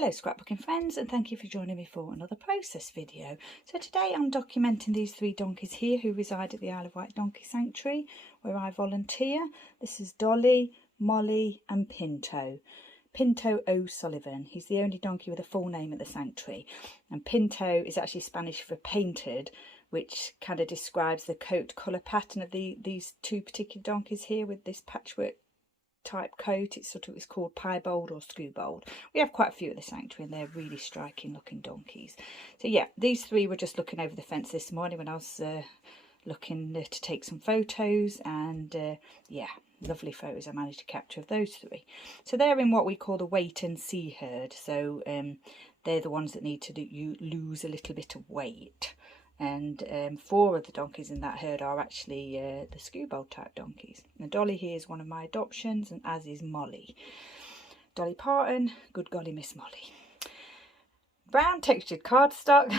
Hello scrapbooking friends, and thank you for joining me for another process video. So today I'm documenting these 3 donkeys here who reside at the Isle of Wight Donkey Sanctuary where I volunteer. This is Dolly, Molly and Pinto. Pinto O'Sullivan. He's the only donkey with a full name at the sanctuary, and Pinto is actually Spanish for painted, which kind of describes the coat colour pattern of these 2 particular donkeys here with this patchwork type coat. It's called piebald or skewbald. We have quite a few at the sanctuary and they're really striking looking donkeys. So yeah, these 3 were just looking over the fence this morning when I was looking to take some photos, and yeah, lovely photos I managed to capture of those 3. So they're in what we call the wait and see herd. So they're the ones that need to lose a little bit of weight. And 4 of the donkeys in that herd are actually the skewbald type donkeys. Now Dolly here is one of my adoptions, and as is Molly. Dolly Parton, good golly Miss Molly. Brown textured cardstock,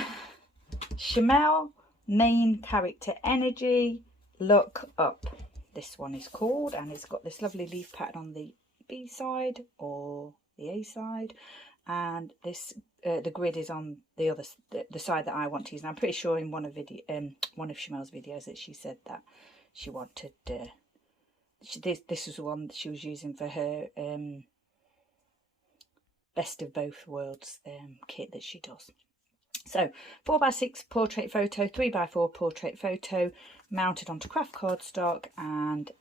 Shimelle, ACmaincharacterenergy, Look Up. This one is called, and it's got this lovely leaf pattern on the B side or the A side. And this the grid is on the side that I want to use, and I'm pretty sure in one of Shimelle's videos that she said that she wanted this was the one that she was using for her best of both worlds kit that she does. So 4x6 portrait photo, 3x4 portrait photo, mounted onto kraft cardstock and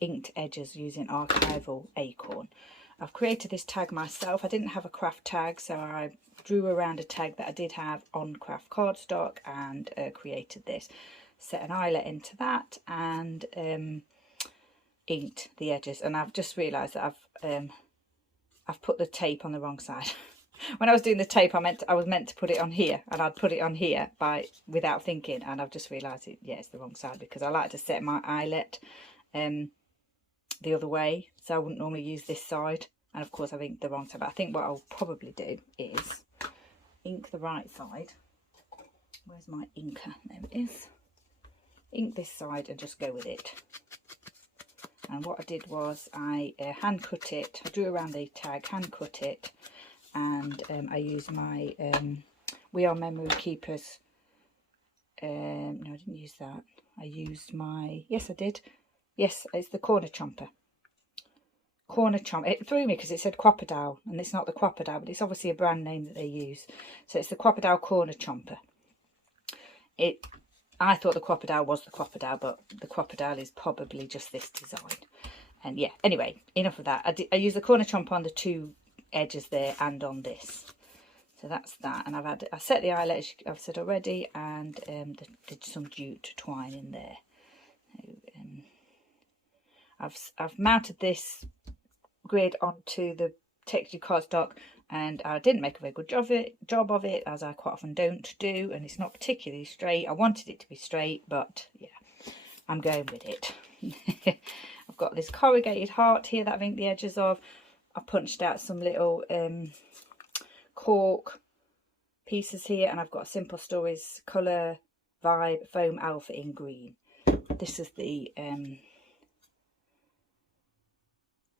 inked edges using archival Acorn. I've created this tag myself. I didn't have a craft tag, so I drew around a tag that I did have on craft cardstock and created this. Set an eyelet into that and inked the edges. And I've just realised that I've put the tape on the wrong side. When I was doing the tape, I was meant to put it on here, and I'd put it on here without thinking, and I've just realised it's the wrong side, because I like to set my eyelet the other way, so I wouldn't normally use this side, and of course I've inked the wrong side. But I think what I'll probably do is ink the right side. Where's my inker? There it is. Ink this side and just go with it. And what I did was I hand cut it. I drew around the tag, hand cut it, and I used my We Are Memory Keepers. No, I didn't use that. I used my, yes I did. Yes, it's the corner chomper. Corner chomper. It threw me because it said Crocodile, and it's not the Crocodile, but it's obviously a brand name that they use. So it's the Crocodile corner chomper. I thought the Crocodile was the Crocodile, but the Crocodile is probably just this design. And yeah, anyway, enough of that. I used the corner chomper on the 2 edges there and on this. So that's that. And I set the eyelet, as I've said already, and did some jute twine in there. I've mounted this grid onto the textured cardstock, and I didn't make a very good job of it, as I quite often don't do, and it's not particularly straight. I wanted it to be straight, but yeah, I'm going with it. I've got this corrugated heart here that I've inked the edges of. I punched out some little cork pieces here, and I've got a Simple Stories colour vibe foam alpha in green. This is the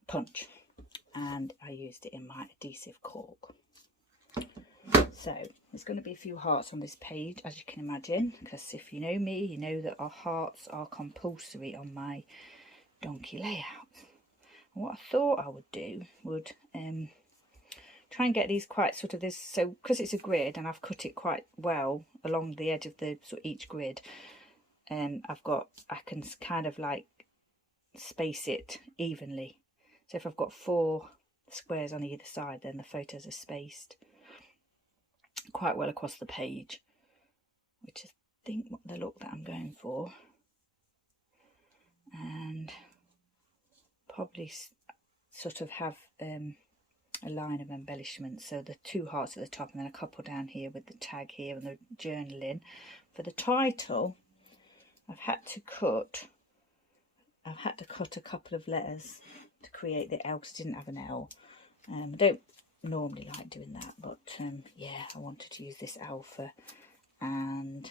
punch, and I used it in my adhesive cork. So there's going to be a few hearts on this page, as you can imagine, because if you know me, you know that our hearts are compulsory on my donkey layout. And what I thought I would do would try and get these quite sort of this, so because it's a grid and I've cut it quite well along the edge of the each grid, I can kind of like space it evenly. So if I've got 4 squares on either side, then the photos are spaced quite well across the page, which is, I think, the look that I'm going for. And probably sort of have a line of embellishment. So the 2 hearts at the top, and then a couple down here with the tag here and the journaling. For the title, I've had to cut a couple of letters to create the L, because I didn't have an L. I don't normally like doing that, but yeah, I wanted to use this alpha, and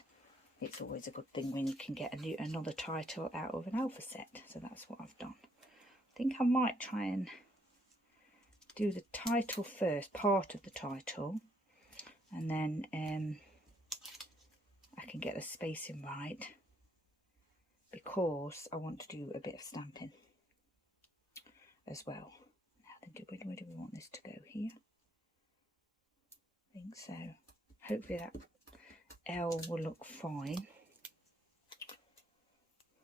it's always a good thing when you can get another title out of an alpha set. So that's what I've done. I think I might try and do the title first, part of the title, and then I can get the spacing right, because I want to do a bit of stamping as well. Now then, where do we want this to go? Here? I think so. Hopefully that L will look fine.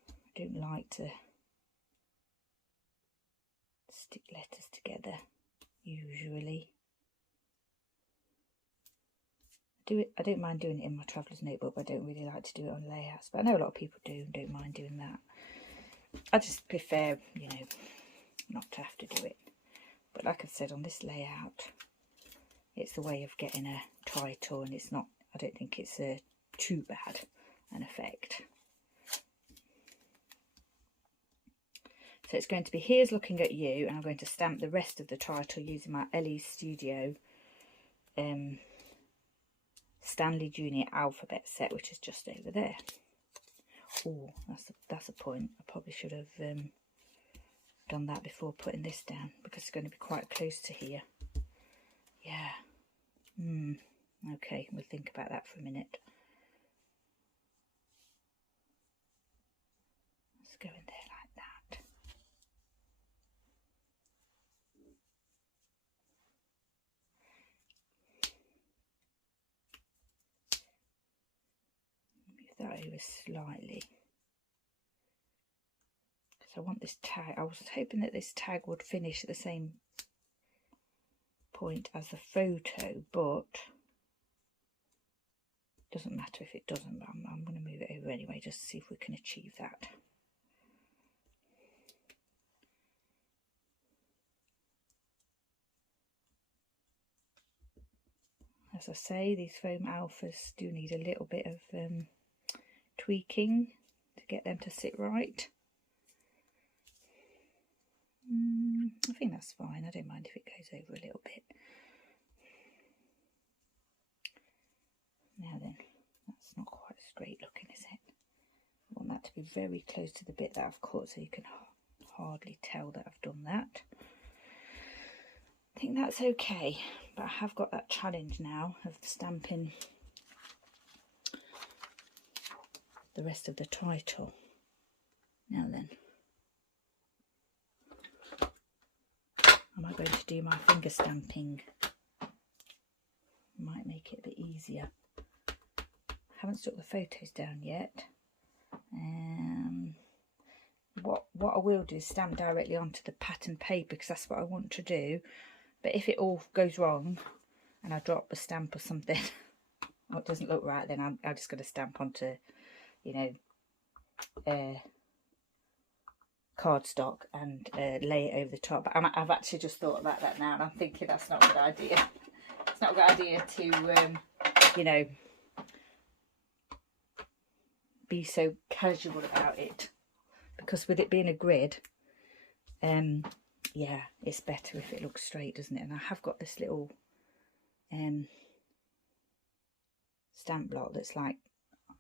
I don't like to stick letters together usually. I don't mind doing it in my traveller's notebook, but I don't really like to do it on layouts. But I know a lot of people do and don't mind doing that. I just prefer, you know, not to have to do it. But like I said, on this layout, it's the way of getting a title, and it's not, I don't think it's too bad an effect. So it's going to be "Here's looking at you," and I'm going to stamp the rest of the title using my Elles Studio Stanley Jnr alphabet set, which is just over there. Oh, that's a point. I probably should have done that before putting this down, because it's going to be quite close to here. Yeah. Okay, we'll think about that for a minute. Let's go in there like that. Move that over slightly, because I want this tag. I was hoping that this tag would finish at the same point as the photo, but doesn't matter if it doesn't. But I'm going to move it over anyway, just to see if we can achieve that. As I say, these foam alphas do need a little bit of tweaking to get them to sit right. I think that's fine. I don't mind if it goes over a little bit. Now then, that's not quite straight looking, is it? I want that to be very close to the bit that I've cut, so you can hardly tell that I've done that. I think that's okay, but I have got that challenge now of stamping the rest of the title. Now then, am I going to do my finger stamping? Might make it a bit easier. I haven't stuck the photos down yet. What I will do is stamp directly onto the pattern paper, because that's what I want to do. But if it all goes wrong and I drop a stamp or something, or it doesn't look right, then I'm just going to stamp onto, you know, cardstock and lay it over the top. But I've actually just thought about that now, and I'm thinking that's not a good idea. It's not a good idea to, you know, be so casual about it, because with it being a grid, yeah, it's better if it looks straight, doesn't it? And I have got this little stamp block that's like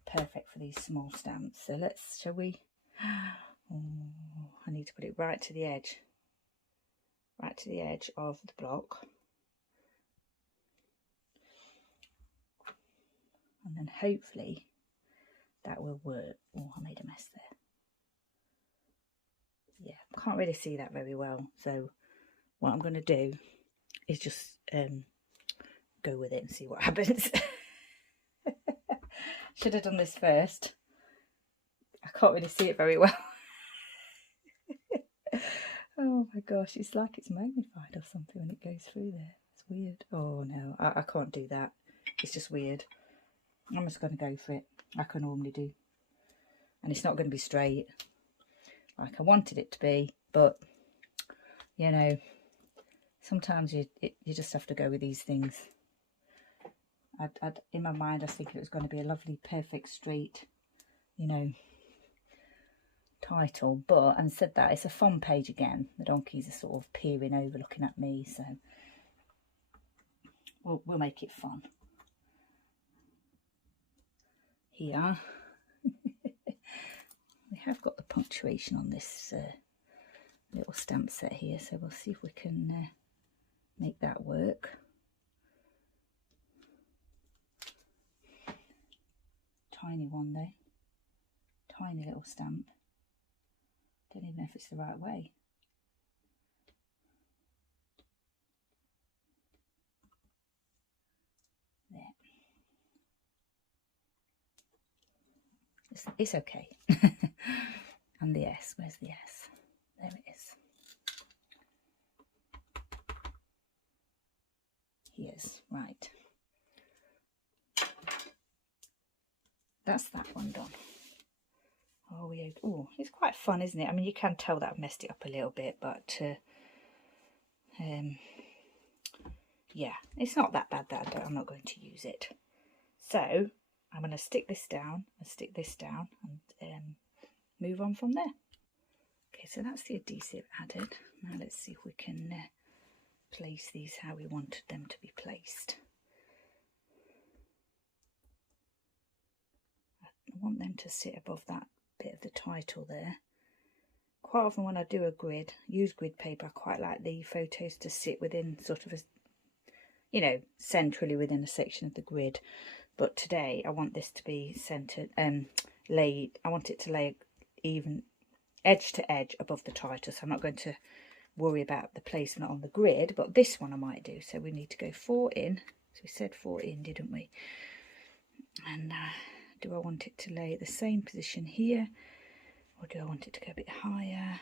perfect for these small stamps. So shall we? Oh, I need to put it right to the edge of the block, and then hopefully that will work. Oh, I made a mess there. Yeah, can't really see that very well, so what I'm going to do is just go with it and see what happens. Should have done this first. I can't really see it very well. Oh my gosh, it's like it's magnified or something when it goes through there. It's weird. Oh no, I can't do that. It's just weird. I'm just going to go for it like I normally do. And it's not going to be straight like I wanted it to be, but you know, sometimes you just have to go with these things. In my mind I was thinking it was going to be a lovely perfect straight, you know, title, but and said that it's a fun page again. The donkeys are sort of peering over looking at me, so we'll make it fun. Here we have got the punctuation on this little stamp set here, so we'll see if we can make that work. Tiny one though, tiny little stamp. Don't even know if it's the right way. There. It's okay. And the S, where's the S? There it is. Here's, right. That's that one done. Oh, it's quite fun, isn't it? I mean, you can tell that I've messed it up a little bit, but yeah, it's not that bad that I'm not going to use it. So I'm going to stick this down and stick this down and move on from there. Okay, so that's the adhesive added. Now let's see if we can place these how we wanted them to be placed. I want them to sit above that bit of the title there. Quite often when I do a grid, use grid paper, I quite like the photos to sit within sort of a, you know, centrally within a section of the grid. But today I want this to be centered, laid. I want it to lay even edge to edge above the title, so I'm not going to worry about the placement on the grid, but this one I might do. So we need to go 4 in. So we said 4 in, didn't we? And do I want it to lay at the same position here, or do I want it to go a bit higher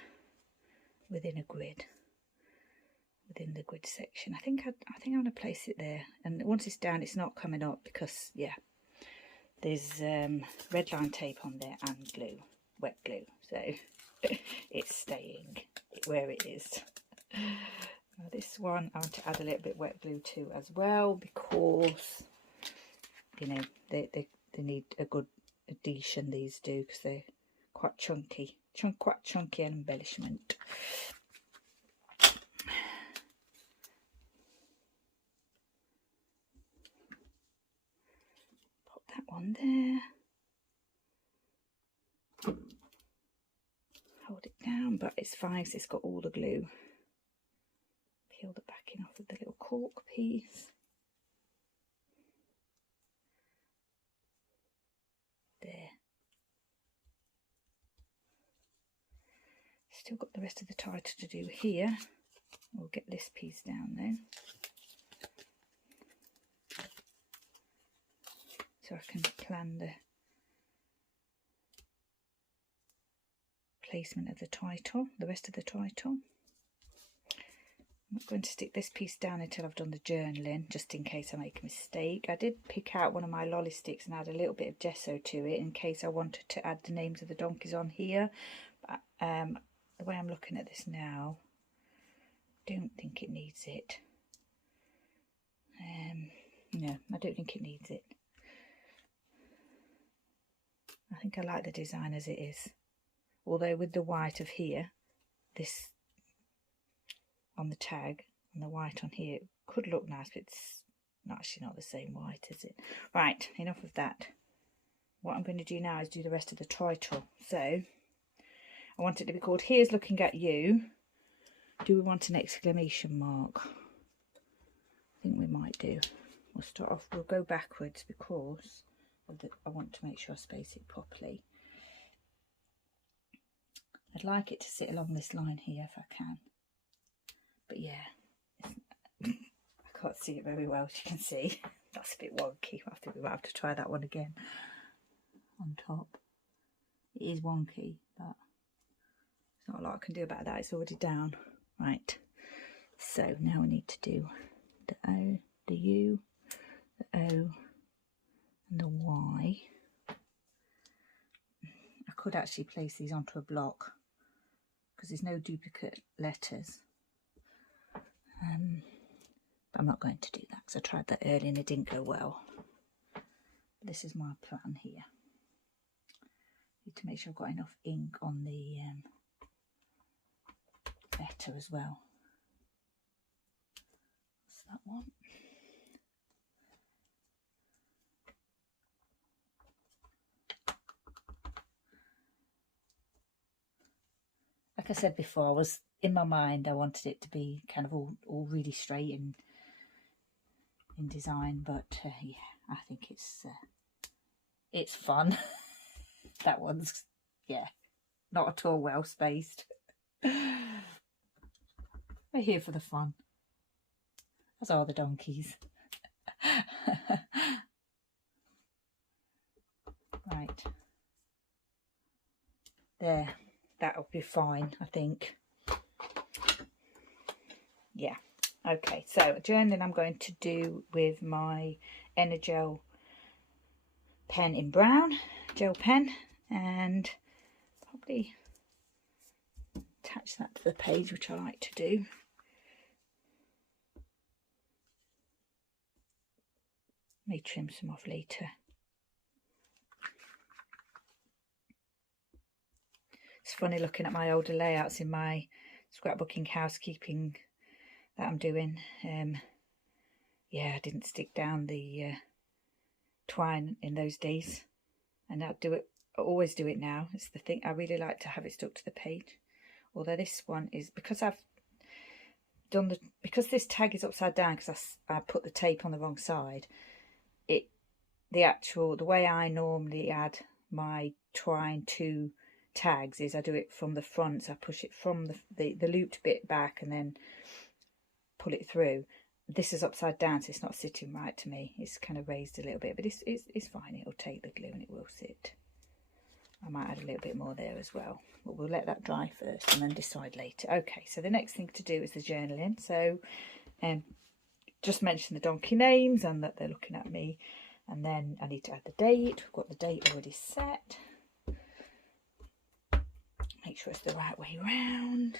within a grid, within the grid section? I think I'm going to place it there, and once it's down it's not coming up because, yeah, there's red line tape on there and glue, wet glue, so it's staying where it is. Now this one I want to add a little bit wet glue to as well, because, you know, they need a good adhesion, these do, because they're quite chunky, quite chunky embellishment. Pop that one there. Hold it down, but it's fine because it's got all the glue. Peel the backing off with the little cork piece. There. Still got the rest of the title to do here. We'll get this piece down though, so I can plan the placement of the title, the rest of the title. I'm not going to stick this piece down until I've done the journaling, just in case I make a mistake. I did pick out one of my lolly sticks and add a little bit of gesso to it in case I wanted to add the names of the donkeys on here. But, the way I'm looking at this now, I don't think it needs it. No, I don't think it needs it. I think I like the design as it is. Although with the white of here, this on the tag and the white on here, it could look nice, but it's actually not the same white, is it? Right, enough of that. What I'm going to do now is do the rest of the title. So I want it to be called Here's Looking at You. Do we want an exclamation mark? I think we might do. We'll start off, we'll go backwards because I want to make sure I space it properly. I'd like it to sit along this line here if I can. But yeah, I can't see it very well, as you can see. That's a bit wonky. I think we might have to try that one again on top. It is wonky, but there's not a lot I can do about that. It's already down. Right. So now we need to do the O, the U, the O, and the Y. I could actually place these onto a block because there's no duplicate letters. But I'm not going to do that because I tried that earlier and it didn't go well. This is my plan here. Need to make sure I've got enough ink on the letter as well. That's that one. Like I said before, I was in my mind I wanted it to be kind of all really straight in design, but yeah, I think it's fun. That one's, yeah, not at all well spaced. We're here for the fun, as are the donkeys. Right, there, that'll be fine, I think. Yeah, okay, so journaling I'm going to do with my Energel pen in brown, gel pen, and probably attach that to the page, which I like to do. May trim some off later. It's funny looking at my older layouts in my scrapbooking housekeeping that I'm doing. Yeah, I didn't stick down the twine in those days, and I always do it now. It's the thing, I really like to have it stuck to the page. Although this one is, because I've done because this tag is upside down, because I put the tape on the wrong side, the way I normally add my twine to tags is I do it from the front. So I push it from the looped bit back and then pull it through. This is upside down, so it's not sitting right to me. It's kind of raised a little bit, but it's fine. It'll take the glue and it will sit. I might add a little bit more there as well, but we'll let that dry first and then decide later. Okay, so the next thing to do is the journaling. So just mention the donkey names and that they're looking at me, and then I need to add the date. We've got the date already set. Make sure it's the right way round.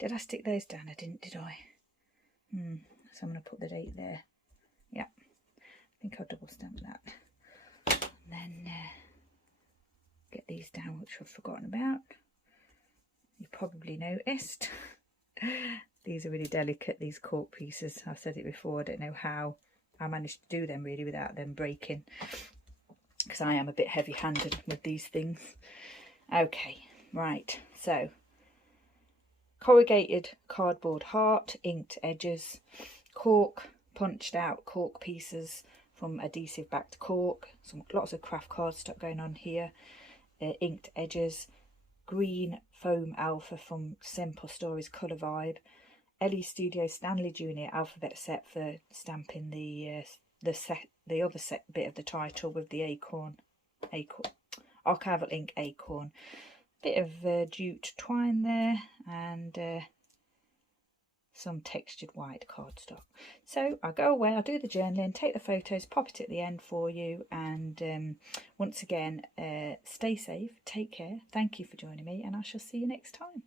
Did I stick those down? I didn't, did I? So I'm going to put the date there. Yeah, I think I'll double stamp that. And then get these down, which I've forgotten about. You probably noticed. These are really delicate, these cork pieces. I've said it before, I don't know how I managed to do them really without them breaking, because I am a bit heavy-handed with these things. Okay, right, so corrugated cardboard heart, inked edges, cork, punched out cork pieces from adhesive backed cork, lots of craft cardstock going on here, inked edges, green foam alpha from Simple Stories Colour Vibe, Elles Studio Stanley Jnr alphabet set for stamping the other set bit of the title with the Acorn archival ink Acorn. Bit of jute twine there, and some textured white cardstock. So I'll go away, I'll do the journaling, take the photos, pop it at the end for you, and once again, stay safe, take care, thank you for joining me, and I shall see you next time.